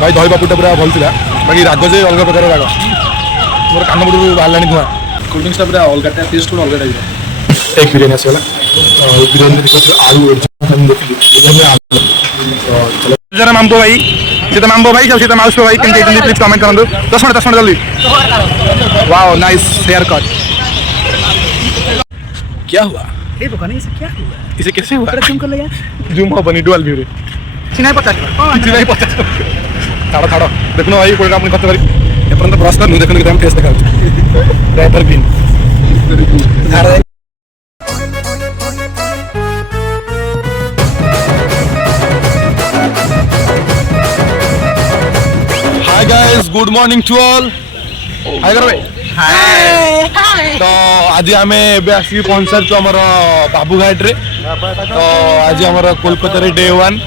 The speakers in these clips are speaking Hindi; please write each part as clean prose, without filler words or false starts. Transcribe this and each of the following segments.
भाई दही पापुटा पूरा भल था बाकी राग जे अलग प्रकार राग मोर कान मुड़ बाहर धुआं कोल्ड ड्रिंक्स पूरा अलग टेस्ट अलग टाइप एक बिरियानी आसगला बिरियानी आलू जरा मामबो भाई सीता मामबो भाई सीता माउस भाई केमती प्लीज कमेंट करूँ 10 मिनट जल्दी वाओ नाइस हेयर कट क्या हुआ ये दुकान इसे क्या हुआ इसे कैसे हुआ जूम कर ले यार जूम हो बनी डुअल व्यू रे चिनाई 50 छाड़ छाड़ देखो भाई कोई अपनी खर्च करी एपर्यंत ब्रश कर देखो कि फेस देखा driver green hi guys good morning to all hi करो भाई हाय तो आज आम आसिक पहुंचारू आम बाबूघाट रे तो आज आम कोलकाता रे डे 1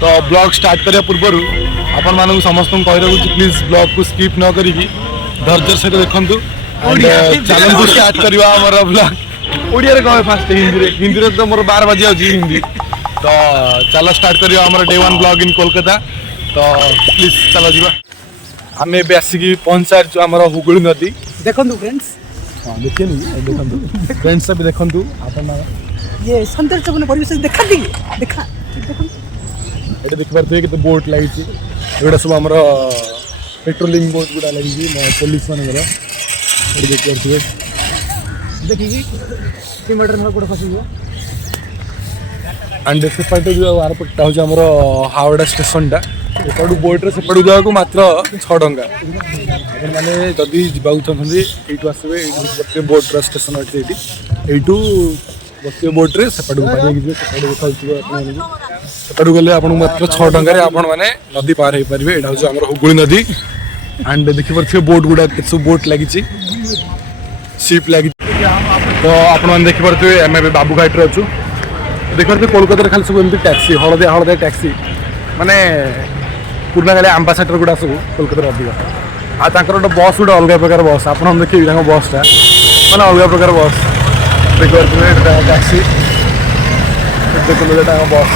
तो ब्लॉग स्टार्ट करने पूर्व आपण मानक समस्त कही प्लीज ब्लॉग को स्किप न करी धैर्य सहित देखु चैनल को स्टार्ट करवा आमर ब्लॉग ओडिया रे कहे फास्ट हिंदी रे तो मोर 12 बजे आउची हिंदी तो चलो स्टार्ट करवा आमर डे 1 ब्लॉग इन कोलकाता तो प्लीज चलो जीवा आम ए आसिक पहुंचारू आमर हुगुली नदी देखो फ्रेंड्स हाँ देखिए देखो फ्रेंड्स सब देखु आपण ये सौंदर्यपूर्ण परिवेश देखा दी देखा देखो ये देखिए कि बोट लगी एगुड़ा सब आम पेट्रोलिंग बोट गुड़ा लगी पुलिस मान देखिए देखिए किलोमीटर गोटे फस एंड सेपटे जो आरपटा हूँ आम हावड़ा स्टेशन टा एपटू बोट्रे सेपटू जावाक मात्र 6 टंका मैंने जदि जावाक चाहते ये आसवे ये बोट्र स्टेशन अच्छे ये बस बोट्रे सेपटू सेपटू गले आप मात्र 6 टंकार आपण मैंने नदी पार हो पारे यहाँ हूँ आम हुगुली नदी एंड देखिए बोट गुड़ा सब बोट लगी सीप लगी तो आपण देखिए आम बाबूघाट रे अच्छु देखिए कोलकाता खाली सब एमती टैक्सी हलदिया हलदिया टैक्सी माने पुराना गाड़ी आम्बासाडर गुड़ा सब कोलकाता अधिक आर गोटे बस गोटे अलग प्रकार बस आप देखिए बसटा मैंने अलग प्रकार बस देखिए टैक्सी देखिए बस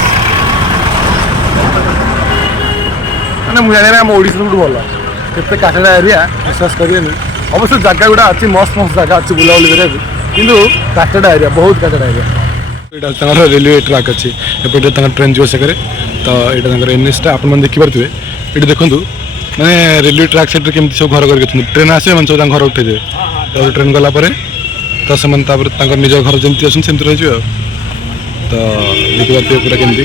मैंने मुझे जाना आम ओडिशा सब भल केते काठड़ा एरिया विश्वास करेंगे अवश्य जगह गुड़ा अच्छी मस्त मस्त जगह अच्छी बुलाबुली करा कि काठड़ा एरिया बहुत काठड़ा एरिया यहाँ रेलवे ट्रैक अच्छी एपटे ट्रेन जो से तो यहाँ एनएसटा आप देखिपे ये देखूँ मैंने रेलवे ट्रैक साइड केमती सब घर करके ट्रेन आसे सब घर उठेदे तो ट्रेन गलापर तो से निज घर जमी अच्छे रही तो देखिए पूरा केमती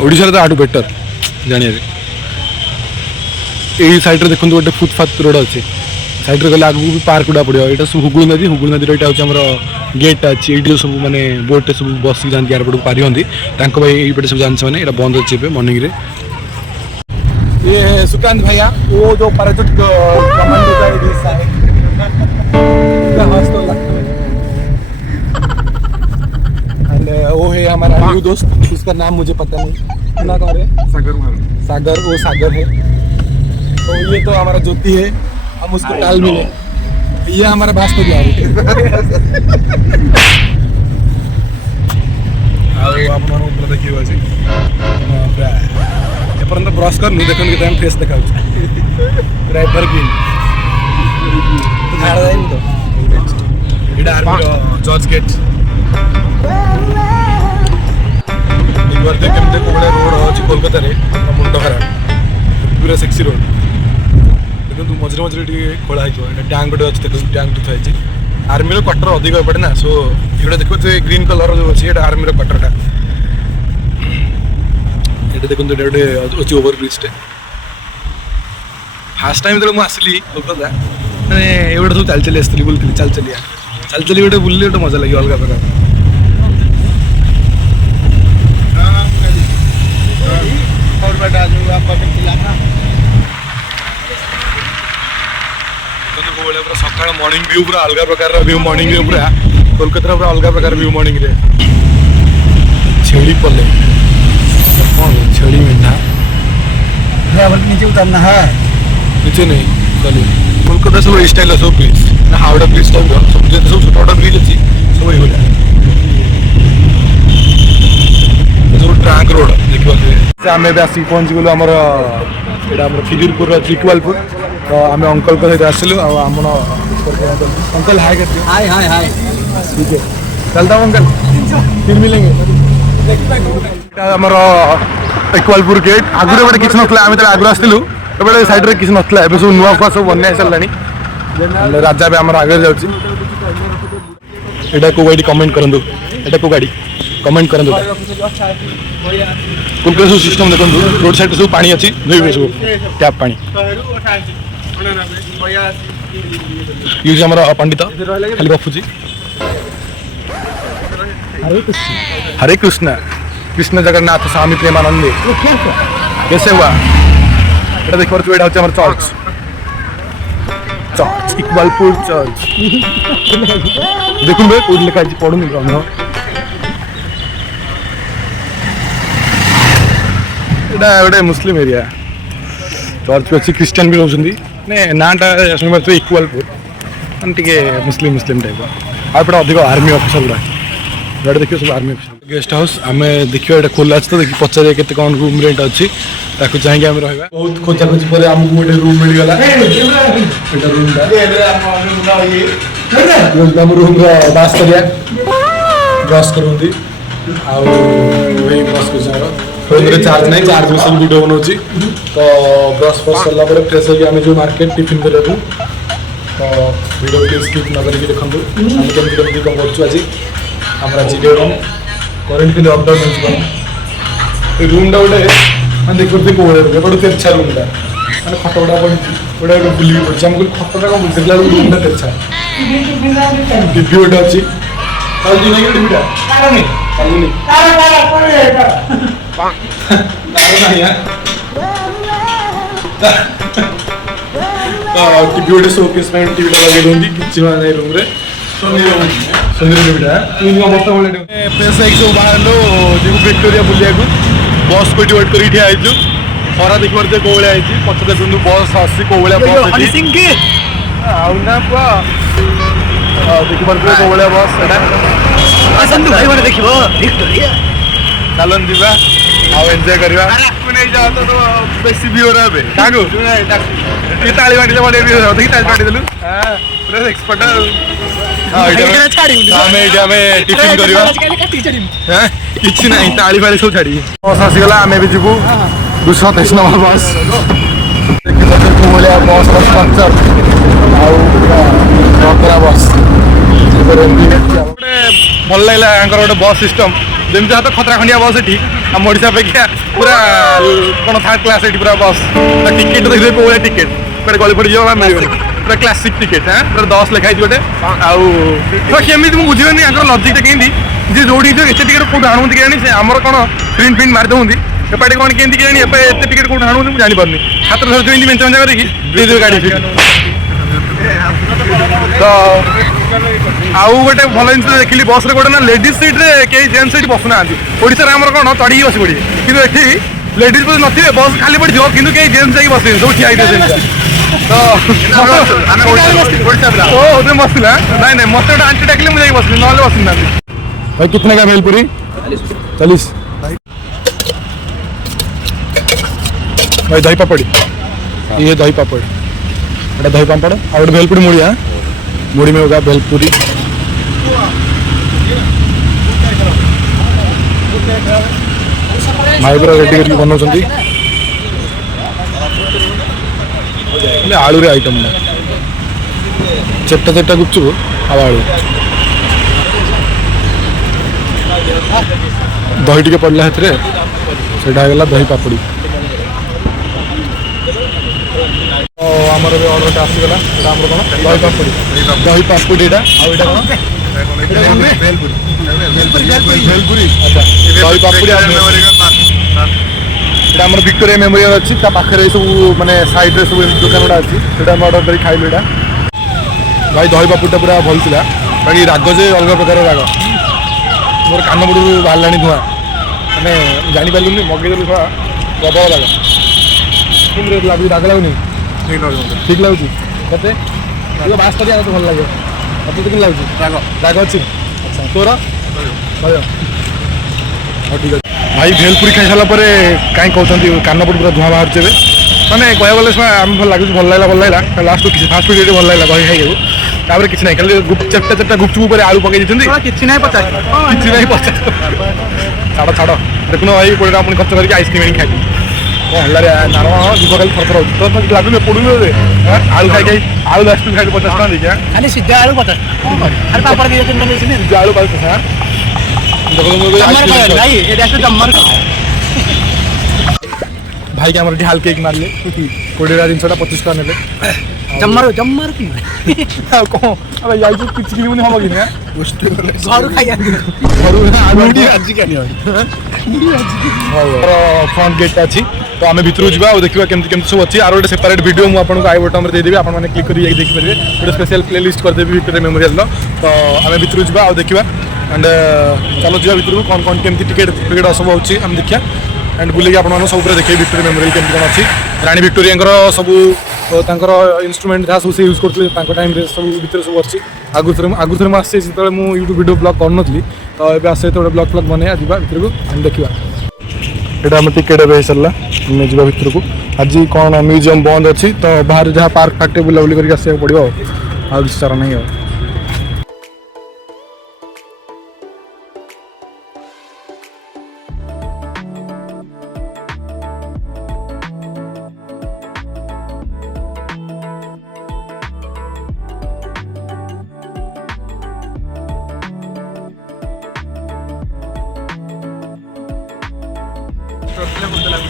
ओडिशा तो आठू बेटर जानिए यही साइड देखो गोटे फुटपाथ रोड अच्छे साइड रे गले आगू भी पार्क गुड़ा पड़ो यहाँ सब हुगुली नदी यहाँ हूँ गेट अच्छी ये सब माने बोटे सब बस जाती एयरपोर्ट को पारि हमें ये सब जाने मैंने बंद अच्छे मॉर्निंग रे ये सुकांत भैया वो जो पैराशूट कमांड होता है दिस साइड एंड वो है हमारा न्यू दोस्त उसका नाम मुझे पता नहीं सुना कौन है सागर वो सागर है तो ये तो हमारा ज्योति है हम उसको टाल मिले ये हमारा भास्कर बिहारी देखिए एपर्यंत ब्रश कर देखो कि फेस देखा ड्राइवर ग्रीन जज गेट केमती रोड अच्छी कोलकाता मुंड खराब पूरा सेक्सी रोड देखो मझे मझे खोला टैंक गोटे अच्छे देखो टैंक थी आर्मी क्वार्टर अधिक पड़े ना सो ये देखो ग्रीन कलर जो अच्छी आर्मी क्वार्टरटा ये देखो गोटे अच्छी ओवर ब्रिजटे फास्ट टाइम जो मुझे कोलकाता मैंने ये सब चल चली आसती बुलती चल चली गोटे बुल्ली गोटे मजा लगे अलग प्रकार सका मॉर्निंग व्यू पूरा अलग प्रकार व्यू मॉर्निंग व्यू पूरा कोलकाता पूरा अलग प्रकार व्यू मॉर्निंग रे छेड़ी पले छेड़ी मेढा नीचे उतरना है नीचे नहीं चलिए कोलकाता सब स्टाइल सब ब्रिज हावड़ा ब्रिज टाइप सब सब छोटा ब्रिज अच्छी सब ये ट्रांक रोड देखिए आम आसिक पहुँची गलु आमर यहाँ आम खिजुरपुर चिकवालपुर तो आम अंकल सहित आसलु आम अंकल हाय करते हाय हाय हाय ठीक है चलता हूँ अंकल फिर मिलेंगे आमर चिकवालपुर गेट आगुरी गोटे किसी ना आम आगुरी आसलु एबे साइड किसी नाला ए सब नुआ फुआ सब बना सारे राजा भी आम आगे जाऊँगी को गाड़ी कमेंट करूँ एटा को गाड़ी कमेंट करूँ कुल सब सिस्टम देखो रोड साइड सब पानी अच्छी धोबे सब टैप पानी यूज आम पंडित खाली गफुची हरे कृष्ण कृष्ण जगन्नाथ स्वामी प्रेमानंदे कैसे हुआ এটা দেখবার তো এটা হচ্ছে আমার চার্চ চার্চ ইকবালপুর চার্চ দেখুন ভাই কোড লেখা আছে পড়ুন কেন এটা ଗୋଟେ মুসলিম এরিয়া চর্চ ଅଛି ଖ୍ରୀଷ୍ଟିଆନ ବି ରହୁଛନ୍ତି ମାନେ ନାଁଟା ଶୁଣିପାରୁଥିବେ ଇକ୍ୱାଲପୁର ମାନେ ଟିକେ ମୁସଲିମ ଟାଇପ ଆଉ ଏପଟେ ଅଧିକ ଆର୍ମି ଅଫିସର ଗୁଡ଼ା ଏଇଟା ଦେଖିବ ସବୁ ଆର୍ମି ଅଫିସର गेस्ट हाउस आम देखिए एटा खोला अच्छे तो देखिए पचारे के रूम रेंट अच्छी ताकू चाहिए आम रहा बहुत खोजा खोजी पर आमको गोटे रूम मिलगला रूम रूम बास करिया ब्रश करती ब्रश कर चार्ज नहीं चार्ज में सब वीडियो बनाऊँ तो ब्रश फ्रश सरला फ्रेश होगी आम जो मार्केट टिफिन करा तो वीडियो प्लीज स्किप न करके देखूँ आम केमती कौन कर आज आम आज करेन्ट के अपडाउन हो रूम टा गोटे मैंने देखते कौन बड़े तेरछा रूम टा मैंने खट गुड़ा पड़ी गोटे गोटे बुल पड़ी आम खटा कौन देखला रूम टा तेरछा टीवी गोटे अच्छी टीवीटा टीवी गोटे शोकेस टीवीटा लगे दिखती किसी माने रूम रे फ्रेश सब बाहर जी विक्टोरिया बुलिया बस को वेट कर खरा देख पारे कौ भाई पच देखो बस आसी कौ भाया बस आना पुआ देख पारे कौ भाया बस चलन जा एंजॉय करवा बेसी भी हो रहा है ताली बांटी देखी ताली बांटी देलु पूरा एक्सपर्ट टिफिन करवा किसी ना ताली फाली सब छाड़ी बस आसीगला आम भी जीवु 223 नंबर बस देखिए बस स्ट्रक्चर बस भल लगे गोटे बस सिस्टम जमी तो खतरा खंडिया बस ये आम ओडा अपेक्षा पूरा कौन थर्ड क्लास ये पूरा बस टिकेट देखिए कौ भाया टिकेट पूरा गली पड़ी जाए मिल पूरा क्लासिक टिकेट हाँ पूरा 10 लिखाई गोटे आमती मुझे बुझे लजिकटा कमी जी जो एत टिकेट कौट आणुंट के से आमर कौन प्रिंट प्रिंट मारी दूसरी एपटे कौन केमती के एत टिकेट कौट आणुंट मुझे जापारे हाथ धर मेचा मेचा करके गाड़ी तो आउ गोटे भल जिन देखिली बस गोटे ना लेडीज सीट रे कई जेन्ट्स सीट बसुना ओडिशा आमर कौन चढ़ी बस पड़े कि लेडीज बस नी बस खाली पड़ी कि कई जेन्ट्स जाकि बस सब ठिया तो मस्त ना नहीं मत गोटे आंटी डाकिले मुझे बस ना बस भाई कितने का भेलपुरी 40 भाई दही पापड़ी ये दही पापड़ एटा दही पापड़ और भेलपुरी मुड़ी हाँ मुड़ी में होगा भेलपुरी भाई पूरा रेडी करके बनाऊँ आलू रे आइटम चट्टा चट्टा गुपचुप आलू दही टे पड़ला से दही पापड़ी आमर भी ऑर्डर आसीगला कौन दही पापड़ी यहाँ भेलपुरी अच्छा दही पापड़ी आम विक्टोरिया मेमोरियल अच्छी पाखे सब मानने साइड सब दुकान गुड़ा अच्छी ऑर्डर कर खाइल भाई दही पापड़ीटा पूरा भल था बाकी राग जे अलग प्रकार राग मोर कान बुड़ बाहर धुआं मैंने जापारे मगेदेलु थोड़ा प्रबल राग राग लगुनि ठीक लगुच कैसे बास कर भल लगे मत तो लगुच राग राग अच्छी अच्छा तोर ठीक है भाई भेलपुरी खाई सारा पर कहीं कहते कानपट पूरा धुआं बाहर मैंने कह गले आम भल लगे भल लगला लास्ट फास्ट फुड भल लगला कही खाई तापर किसी ना खाली चेप्टा चेप्टा गुपचुप आलू पकई किसी ना पचास किसी ना 50 छाड़ छाड़ देखुन भाई 20 टका खर्च करके आइसक्रीम आनी खाई कौन है नार जीव खाली थर थर हो लगुन पड़ू आलू खाई खाई आलू 10 खाई 50 टका देखिए खाली सीधा आलू 50 खाली पापड़ दिए तुम सीधा आलू 50 भाई कैमरा हाल केक मारे 20 जिनसा 25 टका ने जम्मार जम्मार कौन अब जाई किछि किनि हम कि घर खाई आज क्या फ्रंट गेट अच्छी तो आम भितर जा देखा केमती सब अच्छी आर गोटे सेपरेट वीडियो मुझे आपको आई बटन में देदेवी आपने क्लिक कर देखिपारे गोटे स्पेशल प्ले लिस्ट करदेवी विक्टोरिया मेमोरियल तो आम भितर जा देखा एंड चलो जा भितर कौन कौन केमती टिकेट फिकेट सब होची हम देखिए एंड बुले आप सब देखिए विक्टोरिया मेमोरियल केमती कौन अच्छी रानी विक्टोरिया सब इन्स्ट्रुमेंट जहाँ सब यूज करते टाइम सब भितर सब अच्छी आगुरी मुझे जो मुझे यूट्यूब वीडियो ब्लॉग कर तो ये आसे तो ब्लॉग फ्लॉग बने जा भितर को देखा यहाँ आम टिकेट हो सारा जा भितर को आज कौन म्यूजियम बंद अच्छी तो बाहर जहाँ पार्क फार्क बुलाबुली करके आसको पड़ो किसी सारा नहीं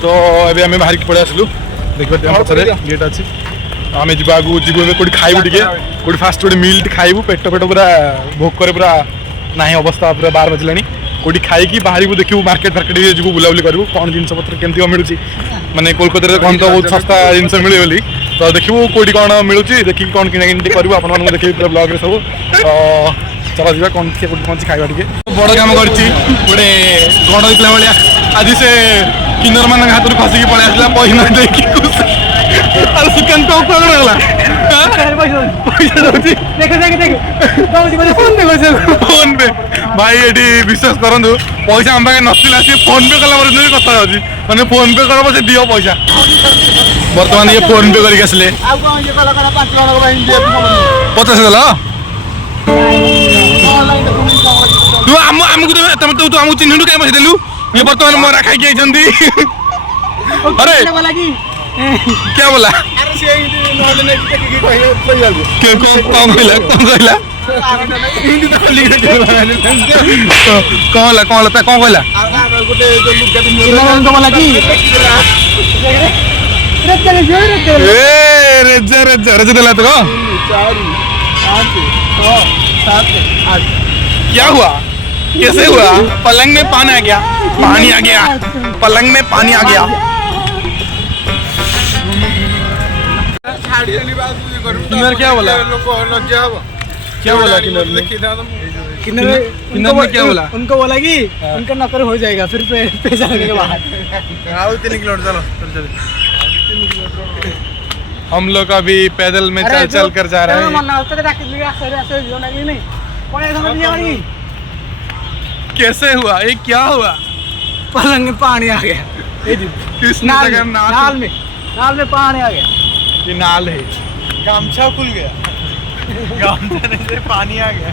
तो अभी आम बाहर पड़े आसलु देखिए पचर गेट अच्छी आम जा कौटी खाइबू टे कौटी फास्ट गोटे मिल खाइबू पेट पेट पूरा भोकर पूरा ना अवस्था पूरा 12 बजला कौटी खाई बाहर देखू मार्केट फार्केट जी बुलाबुली करूँ कौन जिन पत्र केमती मिलूँ माने कोलकाता कौन तो बहुत सस्ता जिन मिले बोली तो देखू कौटी कौन मिलूँ देखिए कौन किना कि करूँ आप देखिए पूरा ब्लॉग सब चलो जा कौन कौन खाଇବା टे बड़ काम कर गोटे गड़ होता भाया आज से किन्नर मान हाथ खसिक पलि आसला पैसा देखी सुकांत फोन पे भाई ये विश्वास करूँ पैसा आम पाखे नसला सी फोन पे कला कथा अच्छी मैंने फोन पे कर पचे दियो पैसा बर्तमान ये फोन पे करके आसले 50 देल तू आमको तू आमको चिन्ह कहीं पैसा देलु ये बर्तमान मरा खाई अरे क्या बोला कौन क्या हुआ कैसे हुआ पलंग में पानी आ गया पलंग में पानी आ गया किन्नर क्या बोला क्या बोला किन्नर में क्या बोला उनको बोला कि उनका नौकर हो जाएगा फिर पैसा लगेगा बाहर हम लोग अभी पैदल में चल कर जा रहे हैं कैसे हुआ ये क्या हुआ पलंग में पानी आ गया नाल में पानी आ गया ये नाल है गामछा खुल गया गामछा से पानी आ गया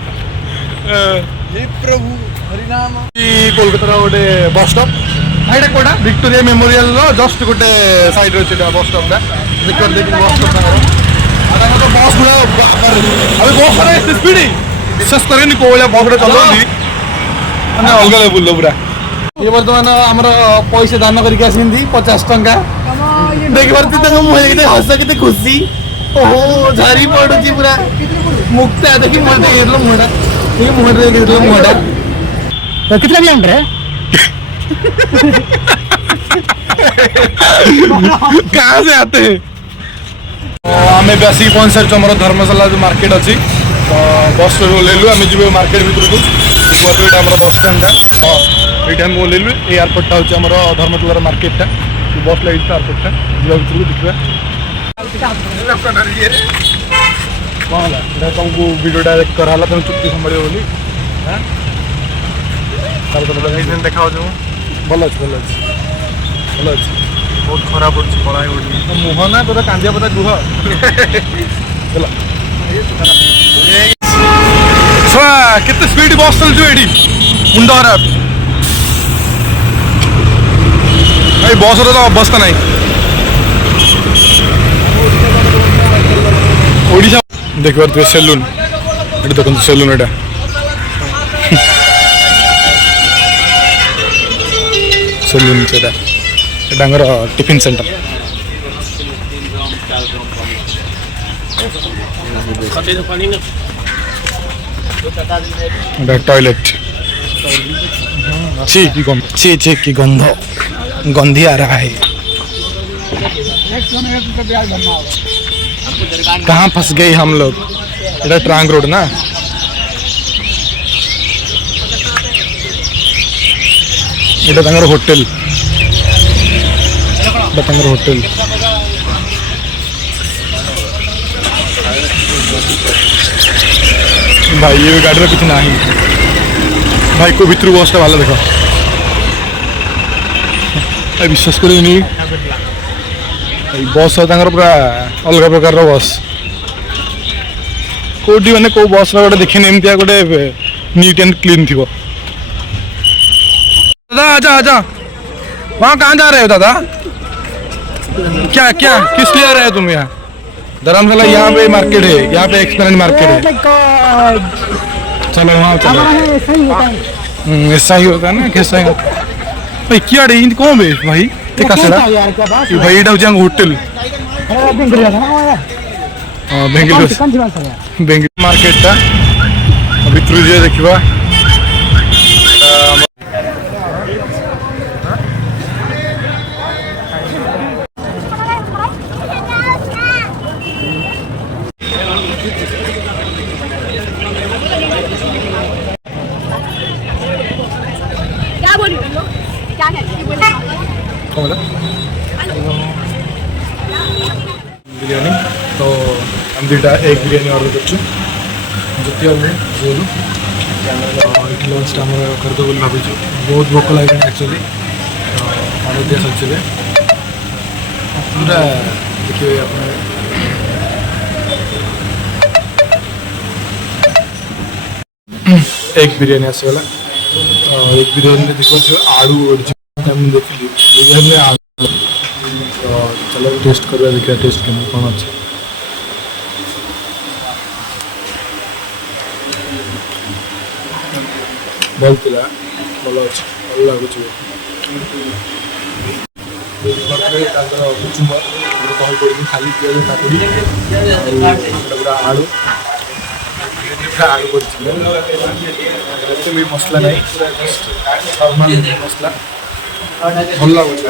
हे प्रभु हरिनाम कोलकाता गोटे बस स्टॉप एटा कोटा विक्टोरिया मेमोरियल जस्ट गोटे साइड अच्छे बस स्टॉप देखिए बस स्टॉप बस गुड़ा अभी बस स्पीड विश्वास करें कौ भाया बस गुड़ा चलाती अलग लेवल पूरा ये बर्तमान आमर पैसा दान करके आसती 50 टंका देखते मुझे हस के खुशी ओहो झारी पड़ुची पूरा मुक्ता देखिए मुझे मुहटा मुहटा कितना भी अंडर है कहाँ से आते हैं आम बेसिक पहुँच सारी हमारा धर्मशाला जो मार्केट अच्छी तो बस ले लु आम जी मार्केट भर को ये बस स्टैंड हाँ ये हम ले लु एयरपोर्ट हूँ धर्मशाला मार्केटा बस लगे एयरपोर्ट जा भर को देखा कौन है तुमको वीडियोटा कराला तुम चुप्ति संभाल बोली देखा ଭଲ ଅଛି ଭଲ ଅଛି ଭଲ ଅଛି। ବହୁତ ଖରାପ ଅଛି କଳା ହେଇଗଲି। ମୁହଁ ନା ତୋର କାନ୍ଦିଆ ପତା ଗୁହ ହେଲା। କେତେ ସ୍ପିଡ ବସ୍ ଚାଲୁଛୁ ଏଠି ମୁଣ୍ଡ ଖରାପ। ଭାଇ ବସର ତ ଅବସ୍ଥା ନାହିଁ। ଓଡ଼ିଶା ଦେଖିପାରୁଥିବେ ସେଲୁନ ଏଠି ଦେଖନ୍ତୁ ସେଲୁନ ଏଇଟା ସେଲୁନ ସେଇଟା ଏଇଟା ଆମର ଟିଫିନ୍ ସେଣ୍ଟର। टॉयलेट छी की गंध गंधी आ रहा है। कहाँ फंस गए हम लोग। इधर ट्रांग रोड ना इधर तंगर होटल होटल भाई ये गाड़ी में कुछ नहीं भाई को भितर बसटा भालो देख विश्वास करेनि बस पूरा अलग प्रकार बस कौटी मैंने कौ बस गोटे देखनी एमती गोटे नीट एंड क्लीन थी। दादा आजा आजा वहाँ कहाँ जा रहे हो दादा क्या क्या किस लिए आ रहे हो तुम यहाँ धर्मशाला यहाँ पे मार्केट है यहाँ पे एक्सपेरिमेंट मार्केट है। चलो वहाँ चलो ऐसा ही होता है ना कैसा ही भाई क्या रे कौन बे भाई ते कासड़ा भाई एटा होची होटल बेंगलोर मार्केट टा भितर जे देखिबा बिरयानी तो हम दुटा एग बिरयानी ऑर्डर कर जिते हम जोलु लंच करदे बोली भाई बहुत भोक लगे एक्चुअली ऑर्डर दिया सच्चे पूरा देखिए अपने एग बिरयानी आसगला एग बिरयानी देखिए आलू देखिली बिरयानी आलू तो चलो टेस्ट करवा देखिए टेस्ट केमती कौन अच्छे भल था भल अच्छे भल लगुच कुचुम्बर कहीं पड़ी खाली पिज काकुड़ी पूरा आलू आलू कर मसला नहीं नॉर्मल मसला भल लगुच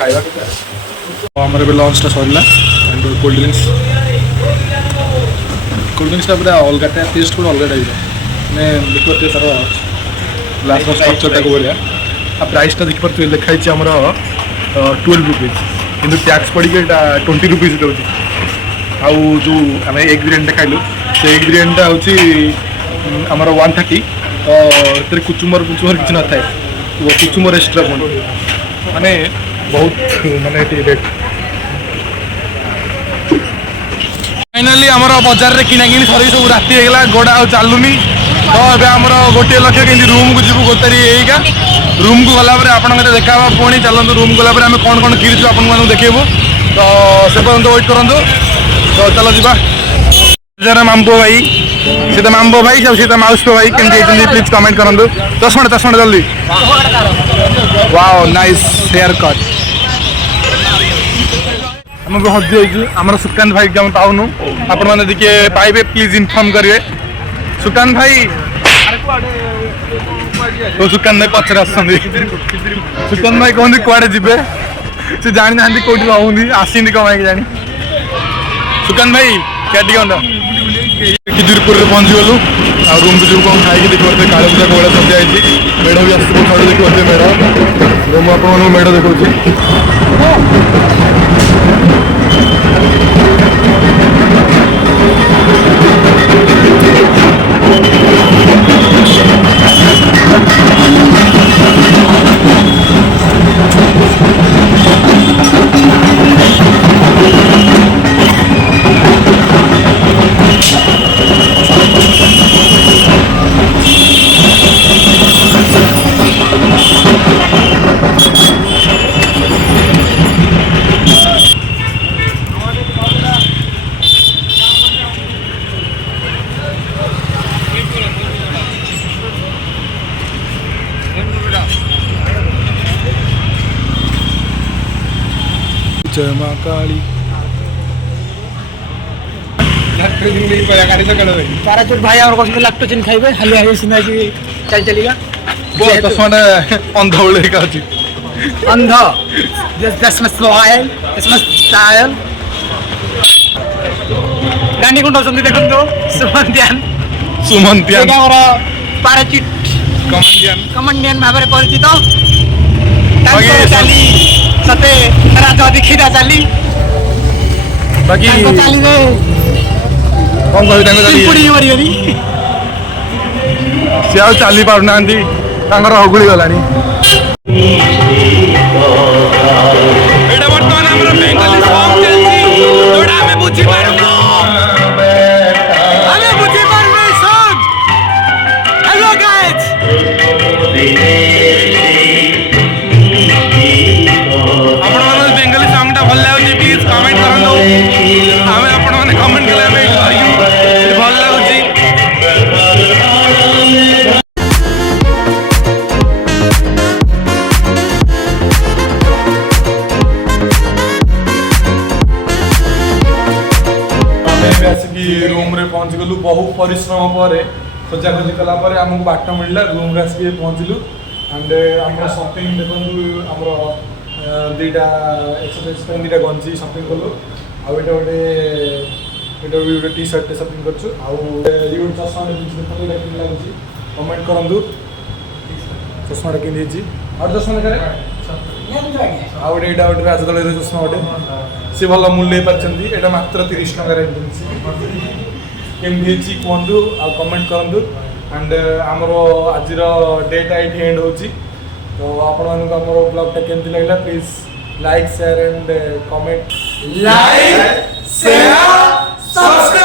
खाଇବା ଆମର ଏବେ ଲଞ୍ଚଟା ସରିଲା ଆଣ୍ଡ କୋଲ୍ଡ ଡ୍ରିଙ୍କସଟା ପୁରା ଅଲଗାଟା ଟେଷ୍ଟ ଗୋଟେ ଅଲଗା ଟାଇପ୍ର ମାନେ ଦେଖିପାରୁଥିବେ ତା'ର ଗ୍ଲାସ୍ର ଷ୍ଟ୍ରକ୍ଚରଟାକୁ ବଢ଼ିଆ ଆଉ ପ୍ରାଇସ୍ଟା ଦେଖିପାରୁଥିବେ ଲେଖା ହେଇଛି ଆମର 12 रुपीज କିନ୍ତୁ ଟ୍ୟାକ୍ସ ପଡ଼ିକି ଏଇଟା 20 रुपीज ଦେଉଛି। ଆଉ ଯେଉଁ ଆମେ ଏଗ୍ ବିରିୟାନୀଟା ଖାଇଲୁ ସେ ଏଗ୍ ବିରିୟାନୀଟା ହେଉଛି ଆମର 130 ତ ଏଥିରେ କୁଚୁମ୍ବର କିଛି ନଥାଏ କୁଚୁମ୍ବର ଏକ୍ସଟ୍ରା ପୁଣି ମାନେ बहुत माने रेट फाइनाली आमर बजार रे किना किनी सरी सब राति होगा गोड़ा आ चलुनी तो ये आम गोटे लक्ष्य के रूम को जीव गोतारी यहीका रूम को गलापर आप देखा पुणी चलते रूम गलापर आम कौन कौन किरी आप देखेबू तो से पर्यंत वेट करूँ तो चलो जी जरा मामपो भाई सी तो मामपो भाई सी तो माउसपो भाई केमती प्लीज कमेंट करूँ 10 मिनट जल्दी वाओ नाइस हेयर कट आम हजी जाइए आम सुकांत भाई आम पाऊनु आपण मैंने देखिए पाइबे प्लीज इनफॉर्म करेंगे सुकांत भाई तो सुकांत भाई पचर सुकांत भाई कहते कुआड़े जी से जानी ना कौटी रोनी आसती कमाई जानी सुकांत भाई क्या किजुरपुर पहुँची गलु आ रूम को जो कौन खाई देखिए काली पूजा कौड़ा सजा मेढ़ भी आस बहुत छड़ देखिए मेढ़ मुझे आप मेढ़ देखा जय माँ काली। गाड़ी तो करो पाराचूट भाई और कौन लैक्टोजिन खाइबे हाली हाली सिना जी चल चलिगा चश्माटा अंध भଳି ଦେଖାଯାଉଛି। अंध that's my style that's my style गांडी कुंड अछंती देखंतो सुमंतियान ସୁମନ୍ତିଆନ एटा हमर पाराचूट କମାଣ୍ଡିଆନ कमांडियन भाବରେ परिचित बाकी तांको सब- चाली सते राजा दीक्षिता चाली ବାକି तांको चाली रे କଣ କହିବି ତାଙ୍କ ଚାଲି ପିମ୍ପୁଡ଼ି ମରିଗଲି ସେ ଆଉ ଚାଲି ପାରୁନାହାନ୍ତି ତାଙ୍କର ହଗୁଳି ଗଲାଣି। ଏଇଟା ବର୍ତ୍ତମାନ ଆମର ବେଙ୍ଗାଲି ସଙ୍ଗ ଚାଲିଛି ଯୋଉଟା ଆମେ ବୁଝିପାରୁନୁ ଆମେ ବୁଝି ପାରୁନି ସଙ୍ଗ हेलो गाइस ଆପଣମାନଙ୍କୁ ବେଙ୍ଗାଲି ସଙ୍ଗଟା ଭଲ ଲାଗୁଛି ପ୍ଲିଜ୍ କମେଣ୍ଟ କରନ୍ତୁ ଆମେ ଆପଣମାନେ କମେଣ୍ଟ କଲେ ଆମେ କହିବୁ ଭଲ ଲାଗୁଛି। ଆମେ ଏବେ ଆସିକି ରୁମ୍ରେ ପହଞ୍ଚିଗଲୁ। ବହୁ ପରିଶ୍ରମ ପରେ ଖୋଜାଖୋଜି କଲା ପରେ ଆମକୁ ବାଟ ମିଳିଲା। ରୁମ୍ରେ ଆସିକି ପହଞ୍ଚିଲୁ ଆଣ୍ଡ ଆମର ସପିଂ ଦେଖନ୍ତୁ ଆମର ଦୁଇଟା ଏକ୍ସରସାଇଜ୍ ପାଇଁ ଦୁଇଟା ଗଞ୍ଜି ସପିଂ କଲୁ। ଆଉ ଏଇଟା ବି ଗୋଟେ ଟି ସାର୍ଟଟେ ସପିଂ କରିଛୁ। ଆଉ ଇଏ ଗୋଟେ ଚଷମାଟେ ପିନ୍ଧି ଦେଖନ୍ତୁ ଏଇଟା କେମିତି ଲାଗୁଛି କମେଣ୍ଟ କରନ୍ତୁ। ଚଷମାଟା କେମିତି ହେଇଛି ଆଉ ଗୋଟେ ଚଷମା ଦେଖାରେ ଆଉ ଗୋଟେ ଏଇଟା ଗୋଟେ ରାଜଦଳୀର ଚଷମା ଗୋଟେ ସେ ଭଲ ମୂଲ୍ୟ ପାରିଛନ୍ତି। ଏଇଟା ମାତ୍ର 30 ଟଙ୍କାରେ ମିଳୁଛି। କେମିତି ହେଇଛି କୁହନ୍ତୁ ଆଉ କମେଣ୍ଟ କରନ୍ତୁ। ଆଣ୍ଡ ଆମର ଆଜିର ଡେଟା ଏଇଠି ଏଣ୍ଡ ହେଉଛି। ତ ଆପଣମାନଙ୍କୁ ଆମର ବ୍ଲଗ୍ଟା କେମିତି ଲାଗିଲା please like share and comment like share subscribe